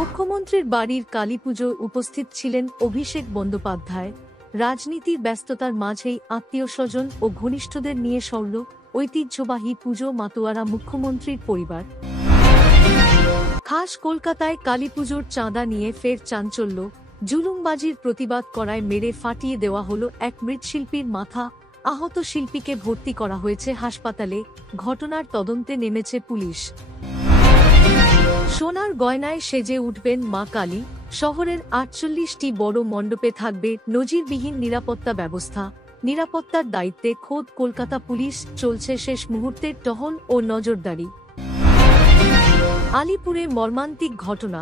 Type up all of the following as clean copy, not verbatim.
মুখ্যমন্ত্রীর বাড়ির কালীপুজোয় উপস্থিত ছিলেন অভিষেক বন্দ্যোপাধ্যায়। রাজনীতির ব্যস্ততার মাঝেই আত্মীয়স্বজন ও ঘনিষ্ঠদের নিয়ে সরল ঐতিহ্যবাহী পুজো মাতোয়ারা মুখ্যমন্ত্রীর পরিবার। খাস কলকাতায় কালীপুজোর চাঁদা নিয়ে ফের চাঞ্চল্য। জুলুমবাজির প্রতিবাদ করায় মেরে ফাটিয়ে দেওয়া হলো এক মৃৎশিল্পীর মাথা। আহত শিল্পীকে ভর্তি করা হয়েছে হাসপাতালে। ঘটনার তদন্তে নেমেছে পুলিশ। সোনার গয়নায় সেজে উঠবেন মা কালী। শহরের ৪৮টি বড় মণ্ডপে থাকবে নজিরবিহীন নিরাপত্তা ব্যবস্থা। নিরাপত্তার দায়িত্বে খোদ কলকাতা পুলিশ। চলছে শেষ মুহূর্তের টহল ও নজরদারি। আলিপুরে মর্মান্তিক ঘটনা।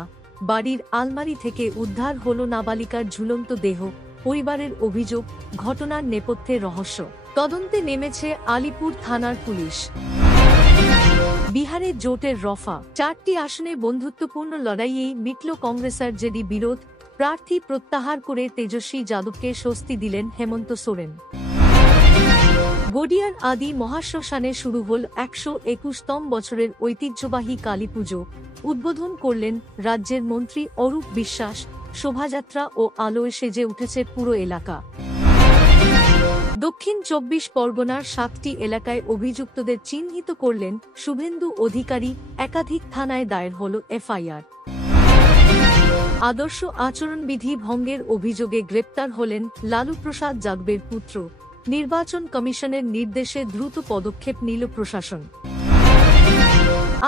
বাড়ির আলমারি থেকে উদ্ধার হল নাবালিকার ঝুলন্ত দেহ। পরিবারের অভিযোগ, ঘটনার নেপথ্যে রহস্য। তদন্তে নেমেছে আলিপুর থানার পুলিশ। বিহারে জোটের রফা। ৪টি আসনে বন্ধুত্বপূর্ণ লড়াইয়েই মিটল কংগ্রেসের জেডি বিরোধ। প্রার্থী প্রত্যাহার করে তেজস্বী যাদবকে স্বস্তি দিলেন হেমন্ত সোরেন। গড়িয়ার আদি মহাশ্মশানে শুরু হল ১২১তম বছরের ঐতিহ্যবাহী কালীপুজো। উদ্বোধন করলেন রাজ্যের মন্ত্রী অরূপ বিশ্বাস। শোভাযাত্রা ও আলোয় সেজে উঠেছে পুরো এলাকা। দক্ষিণ ২৪ পরগনার ৭টি এলাকায় অভিযুক্তদের চিহ্নিত করলেন শুভেন্দু অধিকারী। একাধিক থানায় দায়ের হল এফআইআর। আদর্শ আচরণবিধি ভঙ্গের অভিযোগে গ্রেপ্তার হলেন লালু প্রসাদ যাদবের পুত্র। নির্বাচন কমিশনের নির্দেশে দ্রুত পদক্ষেপ নিল প্রশাসন।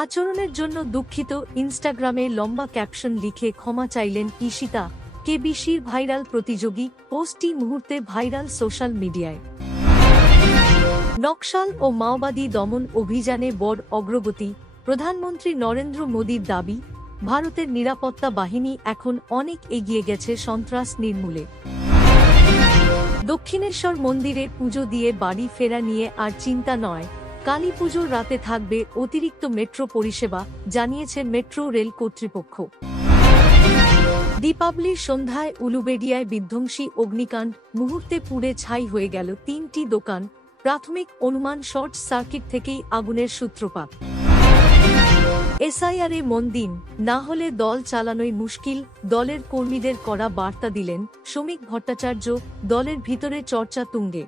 আচরণের জন্য দুঃখিত। ইনস্টাগ্রামে লম্বা ক্যাপশন লিখে ক্ষমা চাইলেন ঈশিতা। কেবিসির ভাইরাল প্রতিযোগী পোস্টটি মুহূর্তে ভাইরাল সোশ্যাল মিডিয়ায়। নকশাল ও মাওবাদী দমন অভিযানে বড় অগ্রগতি। প্রধানমন্ত্রী নরেন্দ্র মোদীর দাবি, ভারতের নিরাপত্তা বাহিনী এখন অনেক এগিয়ে গেছে সন্ত্রাস নির্মূলে। দক্ষিণেশ্বর মন্দিরে পুজো দিয়ে বাড়ি ফেরা নিয়ে আর চিন্তা নয়। কালীপুজোর রাতে থাকবে অতিরিক্ত মেট্রো পরিষেবা, জানিয়েছে মেট্রো রেল কর্তৃপক্ষ। দীপাবলির সন্ধ্যায় উলুবেড়িয়ায় বিধ্বংসী অগ্নিকাণ্ড। মুহূর্তে পুড়ে ছাই হয়ে গেল ৩টি দোকান। প্রাথমিক অনুমান শর্ট সার্কিট থেকেই আগুনের সূত্রপাত। এসআইআরে মন দিন, না হলে দল চালানোই মুশকিল। দলের কর্মীদের কড়া বার্তা দিলেন শ্রমিক ভট্টাচার্য। দলের ভিতরে চর্চা তুঙ্গে।